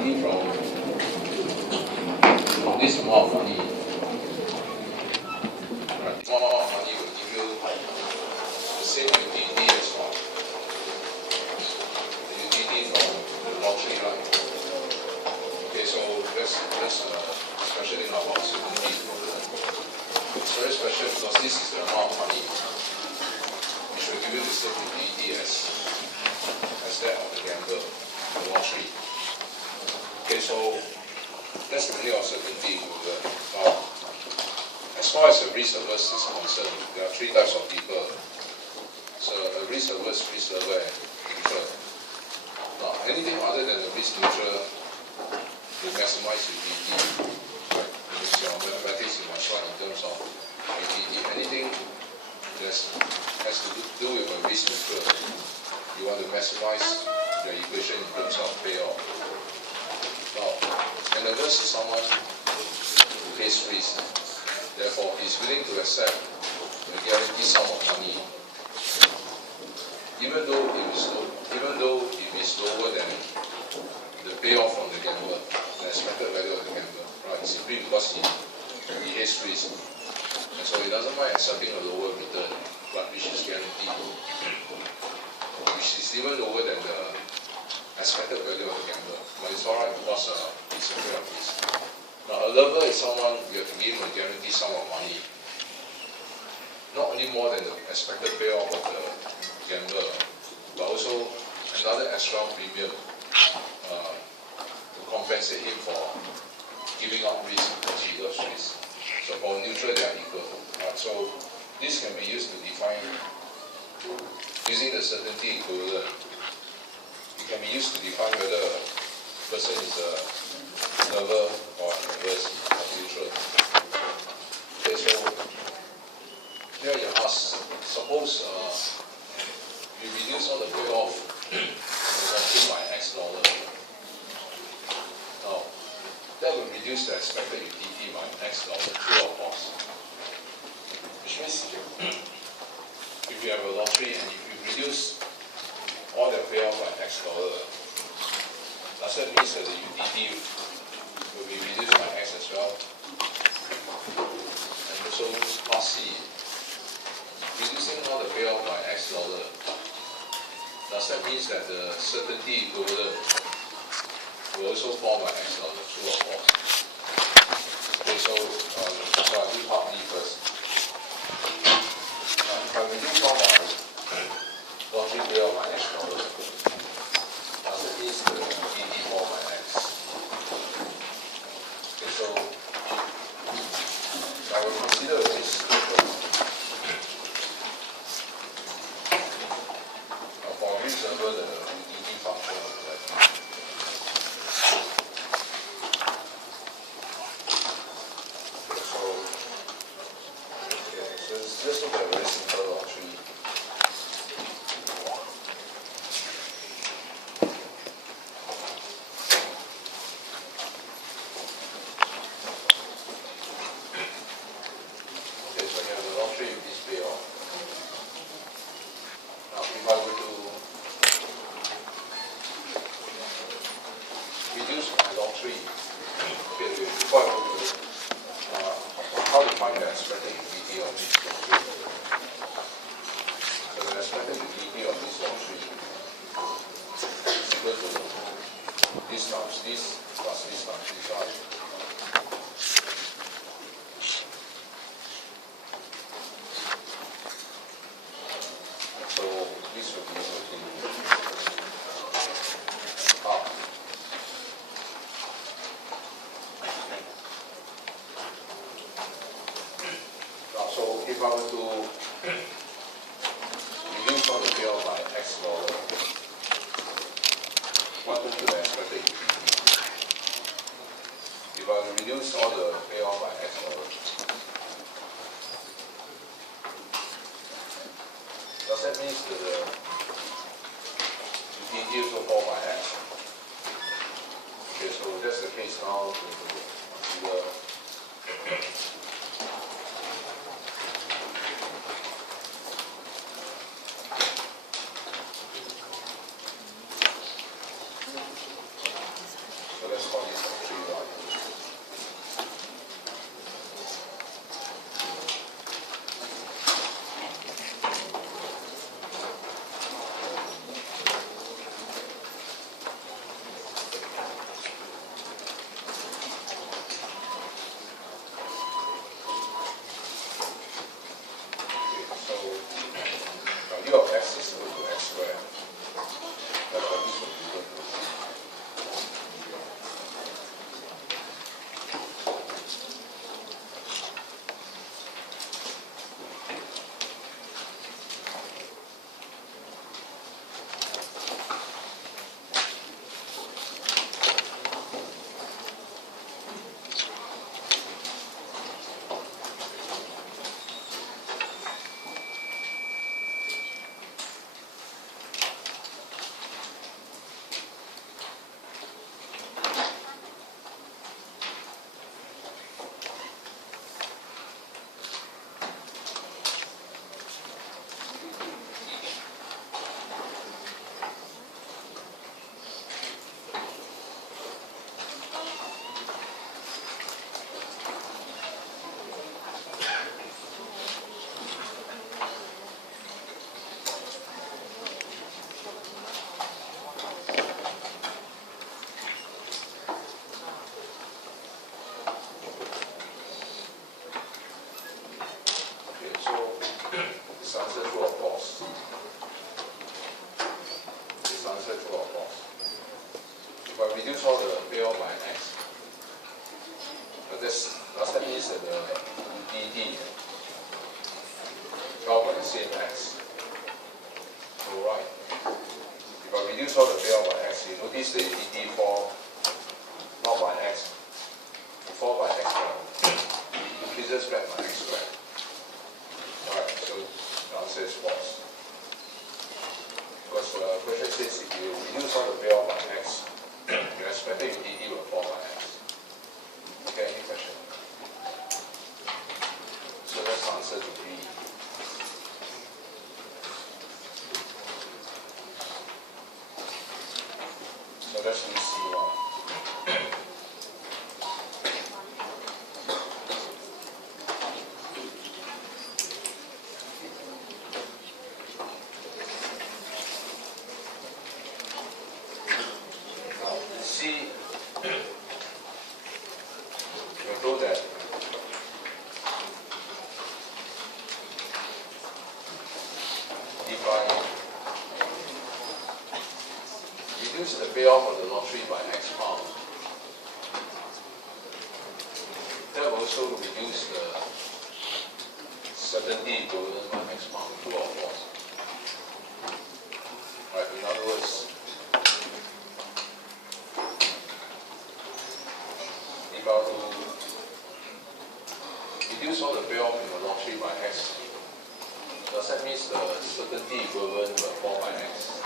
UTD from this amount of money. Right, this amount of money will give you the same UTD as well. The UTD from the lottery, right? Okay, so that's special thing about certainty. It's very special because this is the amount of money which will give you the same UTD as that of the gambler, the lottery. Okay, so that's the meaning of certainty. Now, as far as the risk averse is concerned, there are three types of people. So a risk averse, risk averse, and neutral. Now, anything other than the risk neutral will maximize utility. Right? It's your mathematics you must run in terms of utility. Anything that has to do with a risk neutral, you want to maximize the equation in terms of payoff. Now, an averse is someone who takes risk. Therefore, he is willing to accept the guaranteed sum of money, even though it is lower than the payoff from the gambler, the expected value of the gambler, right? Simply because he takes risk, and so he doesn't mind accepting a lower return, but which is guaranteed, which is even lower than the expected value of the gambler. But it's alright because it's a fair risk. Now, a lover is someone you have to give him a guaranteed sum of money, not only more than the expected payoff of the gambler, but also another extra premium to compensate him for giving up risk because he loves risk. So for neutral, they are equal. So this can be used to define, using the certainty equivalent, it can be used to define whether a person is a lover or an averse or neutral. Okay, so here you ask, suppose you reduce all the payoff by X dollar. Now, that will reduce the expected utility by X dollar, true or false. Which means if you have a lottery and if you reduce all the payoff by X dollar, does that mean that the utility will be reduced by X as well? And also, part C, reducing all the payoff by X dollar, does that mean that the certainty equivalent will also fall by X dollar, true or false? Okay, so I'll do part D first. If I reduce all my lottery payoff by X dollar, does that mean the utility fall by X? Okay, so I will consider this first. For risk over the utility function of the so let's look at a very simple lottery. Okay, so you have the lottery with this payoff. Now, if I were to reduce my lottery, okay, before I go to how to find the expected utility of this lottery. So the expected utility of this lottery is equal to this times this plus this times this, right? So this would be equal to half. Now, so if I were to reduce all the payoff by X dollar, what would be the expected utility? If I were to reduce all the payoff by X dollar, does that mean that the utility also fall by X? Okay, so that's the case now to consider. So let's call this 3y. U of x is equal to x squared. That's what this will be equal to. This answer true or false? This answer true or false? If I reduce all the bill by x, does that mean that the dd fell by the same x? So right. If I reduce all the bill by x, you notice the dd fall not by x, it fall by x squared. Increases back by x squared. Alright, so the answer is false. Because the question says if you reduce all the bill by x, you expect your dd will fall by x. Okay, any question? So that's the answer to B. So let's do C1. Reduce the payoff of the lottery by X pound. That will also reduce the certainty equivalent by X pound, true or false. Right, in other words, if I were to reduce all the payoff in the lottery by X, does that mean the certainty equivalent will fall by X?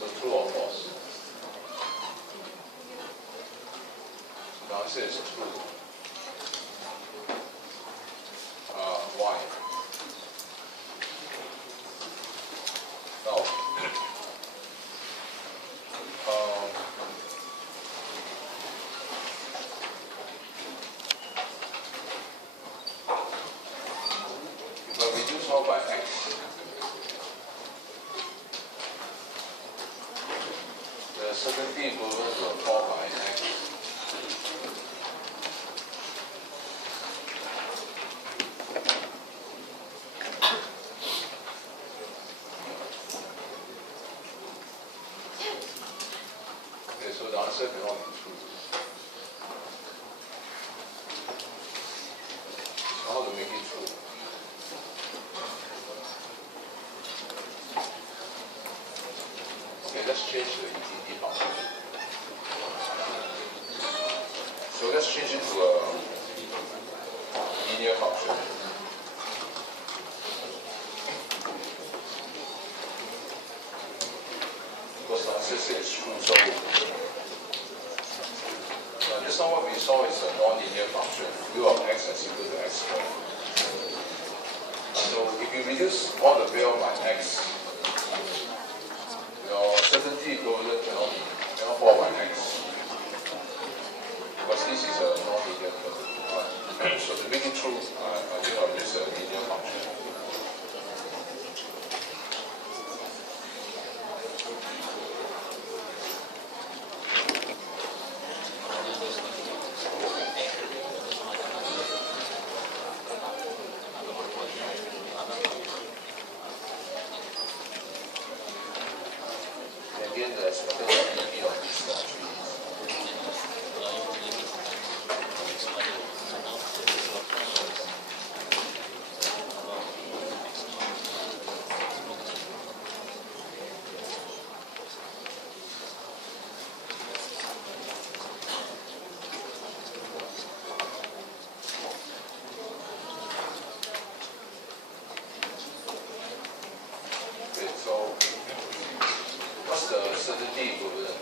So true or false? The answer is true. Why? Now, if I reduce all by X, the certainty equivalent will fall by X. So the answer cannot be true. So how to make it true? Okay, let's change the ETD function. So let's change it to a linear function. Because the answer says true, so just now what we saw is a non-linear function, u of x is equal to x squared. So if you reduce all the bill by x, your certainty equivalent cannot fall by x. this is a non-linear curve. Right. So to make it true, I think I'll use a linear function. Again, the expected utility of this tree okay, so what's the certainty equivalent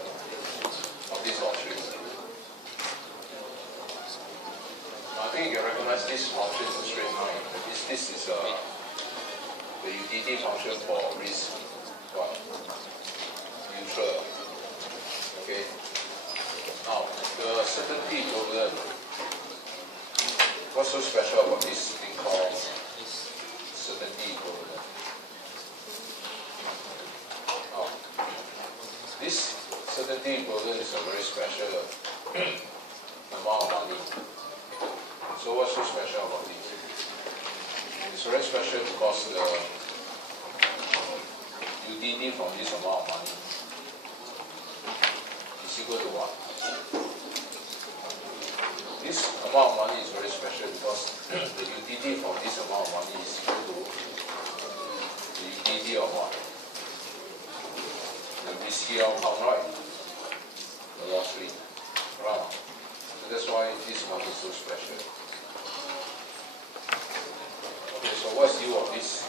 of this function? I think you can recognize this function is a straight line. This is the utility function for risk what? Neutral. Okay. Now the certainty equivalent. What's so special about this thing called certainty equivalent? Now, this certainty equivalent is a very special amount of money. So what's so special about this? It's very special because the utility from this amount of money is equal to what? This amount of money is very special because the utility from this amount of money is equal to the utility of what? The risky outcome, right? The loss rate. Right. So that's why this money is so special. Okay, so what's U of this?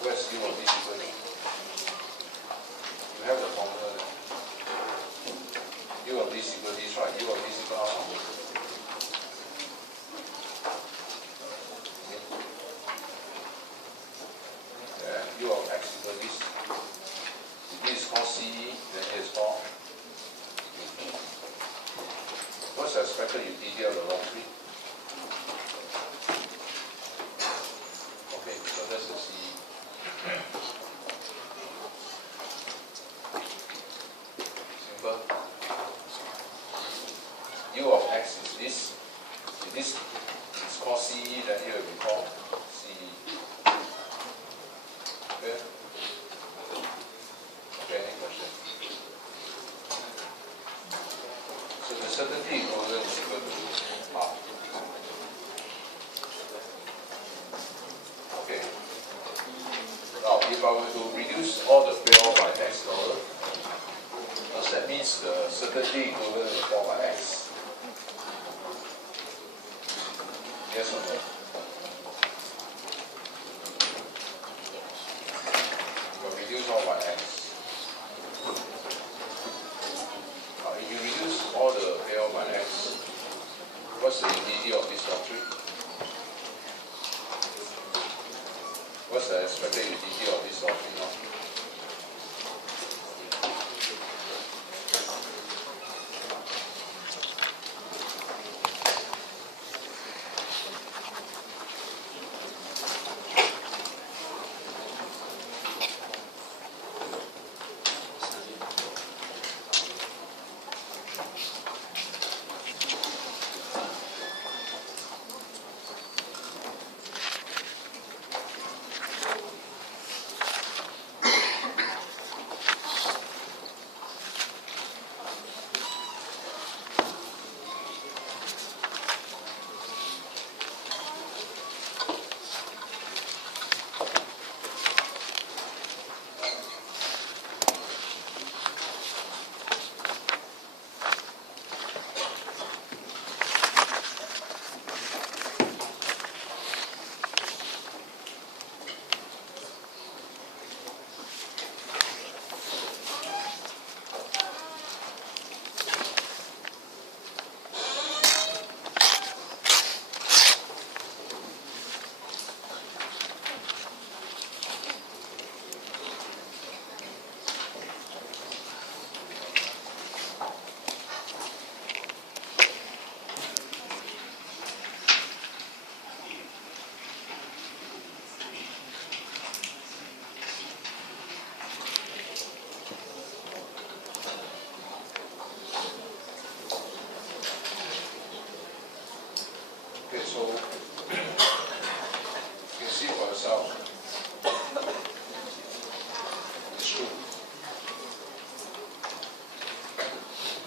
Where's U of this equal to? You have the formula there. U of this equal to this, right? U of this equal to how? Yeah, U of x equal to this. This is called C, then here is called. What's the expected utility of the loss rate? Okay, so that's the C. Simple. U of x is this. This is called C, then here we call C. Okay? Okay, any question? So the certainty equivalent is equal to half. Okay. Now, if I were to reduce all the payoff by x dollar, does that mean the certainty equivalent is 4 by x? Yes or no? If I reduce all by x. Now, if you reduce all the payoff by x, what's the utility of this doctrine? What's the expected utility of this doctrine now?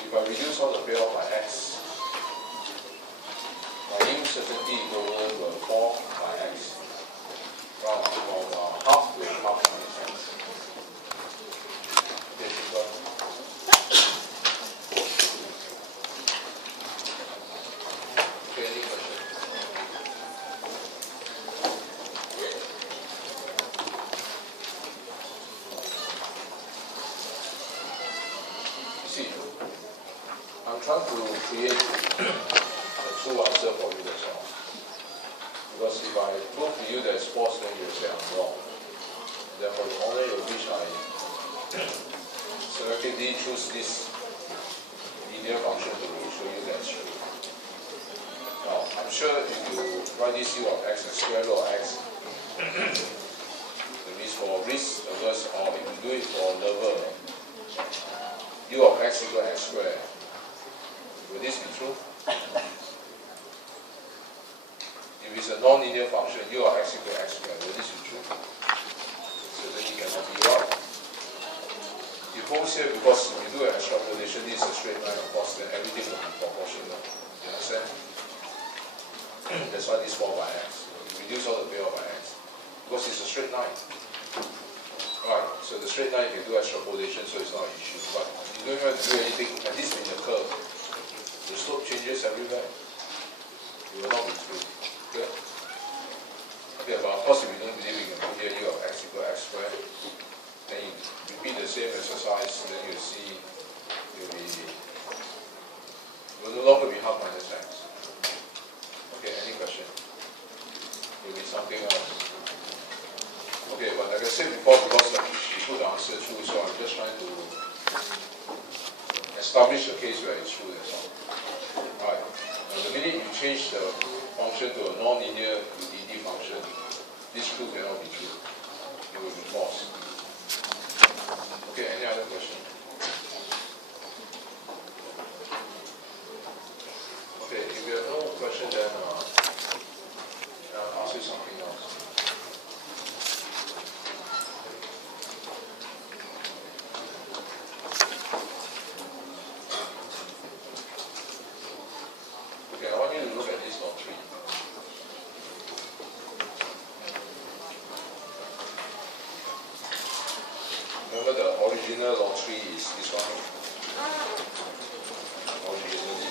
if I reduce all the payoff by x, my yield certainty equivalent will fall by x from half to half minus x. Okay, simple. Okay, any question? You see, I'm trying to create a true answer for you as well. Because if I prove to you that it's false, then you'll say I'm wrong. Therefore, the order in which I selectively choose this linear function to show you that it's true. Now, I'm sure if you write this u of x as square root of x, that means for risk averse, or if you do it for lover, u of x equals x squared. Will this be true? If it's a non-linear function, u of x equals x squared, will this be true? So then it cannot be right. It holds here because if you do an extrapolation, this is a straight line, of course, then everything will be proportional. You understand? That's why this fall by x. You reduce all the payoff by x. Because it's a straight line. Right, so the straight line you can do extrapolation, so it's not an issue. But you don't have to do anything, at least in the curve. The slope changes everywhere. It will not be true. Okay? Okay, but of course if you don't believe you can put here u of x equals x squared, then you repeat the same exercise, then you see it will no longer be half minus x. Okay, any question? It will be something else. Okay, but like I said before, because you put the answer true, so I'm just trying to establish a case where it's true, that's all. Alright, now the minute you change the function to a non-linear utility function, this true cannot be true. It will be false. Okay, any other question? Okay, if you have no question, then I'll ask you something else. Okay, I want you to look at this law 3. Remember the original law 3 is this one? Originally.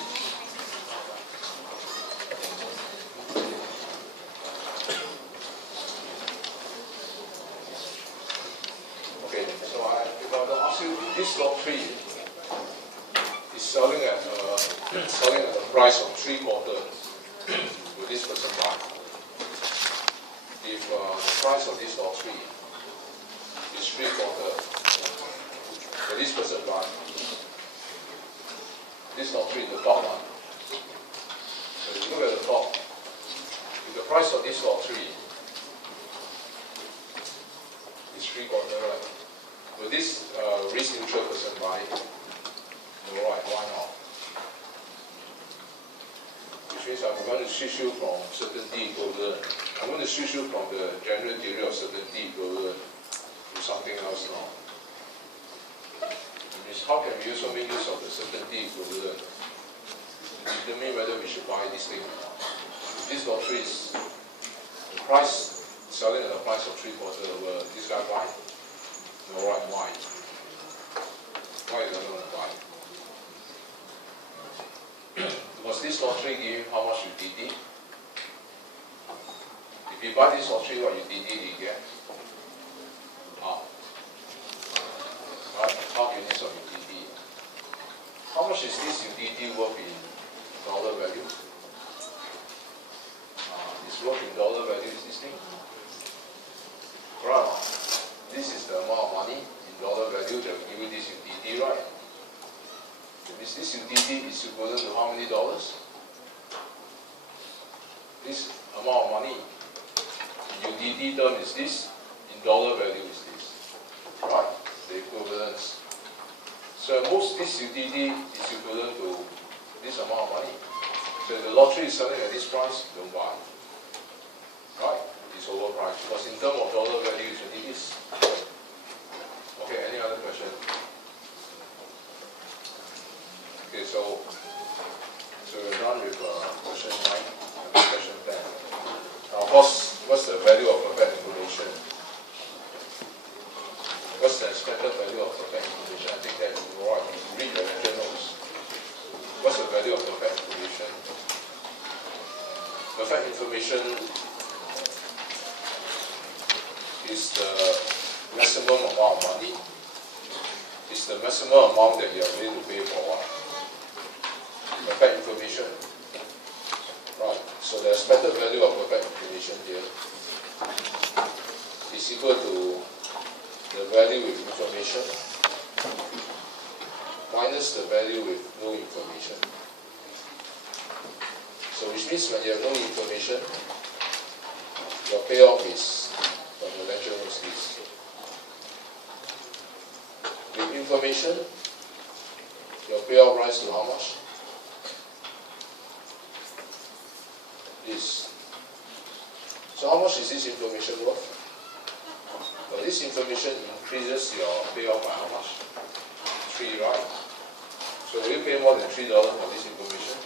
Okay, so if I were to ask you, this law 3 is selling at the price of 3/4 with this person buy. If the price of this law 3 is 3/4 with this person buy, this law 3 is the top one. So if you look at the top, if the price of this law 3 is 3/4, right? Will this risk neutral person buy? No, right? Why not? Which means I'm going to switch you from certainty equivalent. I'm going to switch you from the general theory of certainty equivalent to something else now. It means how can we also make use of the certainty equivalent to determine whether we should buy this thing or not. If this law 3 is the price selling at the price of 3/4, will this guy buy? No, right? Why? Why he doesn't want to buy? Because this law 3 give him how much UTD? If you buy this law 3, what UTD do you get? Half. Right? Half units of UTD. How much is this UTD worth in dollar value? It's worth in dollar value is this thing? Right. This is the amount of money in dollar value that will give you this UTD, right? That means this UTD is equivalent to how many dollars? This amount of money in UTD term is this, in dollar value is this. Right? The equivalence. So most this UTD is equivalent to this amount of money. So if the lottery is selling at this price, don't buy. Right? It's overpriced. Because in terms of dollar value, it's only this. Okay, any other question? Okay, so we're done with question 9 and question 10. Now, what's the value of perfect information? What's the expected value of perfect information? I think that you read the lecture notes. What's the value of perfect information? Perfect information is the maximum amount of money. It's the maximum amount that you are willing to pay for what? Perfect information. Right. So the expected value of perfect information here is equal to the value with information minus the value with no information. So which means when you have no information, your payoff is from the lecture notes list. With information, your payoff rise to how much? This. So how much is this information worth? Well, this information increases your payoff by how much? 3, right? So will you pay more than $3 for this information?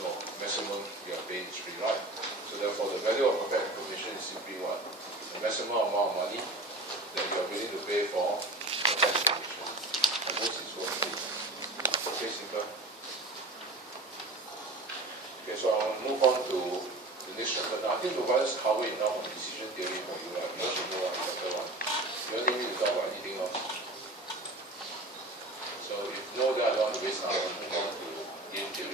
No, maximum you are paying is 3, right? So therefore the value of perfect information is simply what? The maximum amount of money that you are willing to pay for perfect information. And this is worth it. Okay, simple. Okay, so I'll move on to the next chapter. Now I think the others cover enough of decision theory for you, right? You should know what chapter 1. You don't need me to talk about anything else. So if no, then I don't want to waste time. I'll move on to game theory.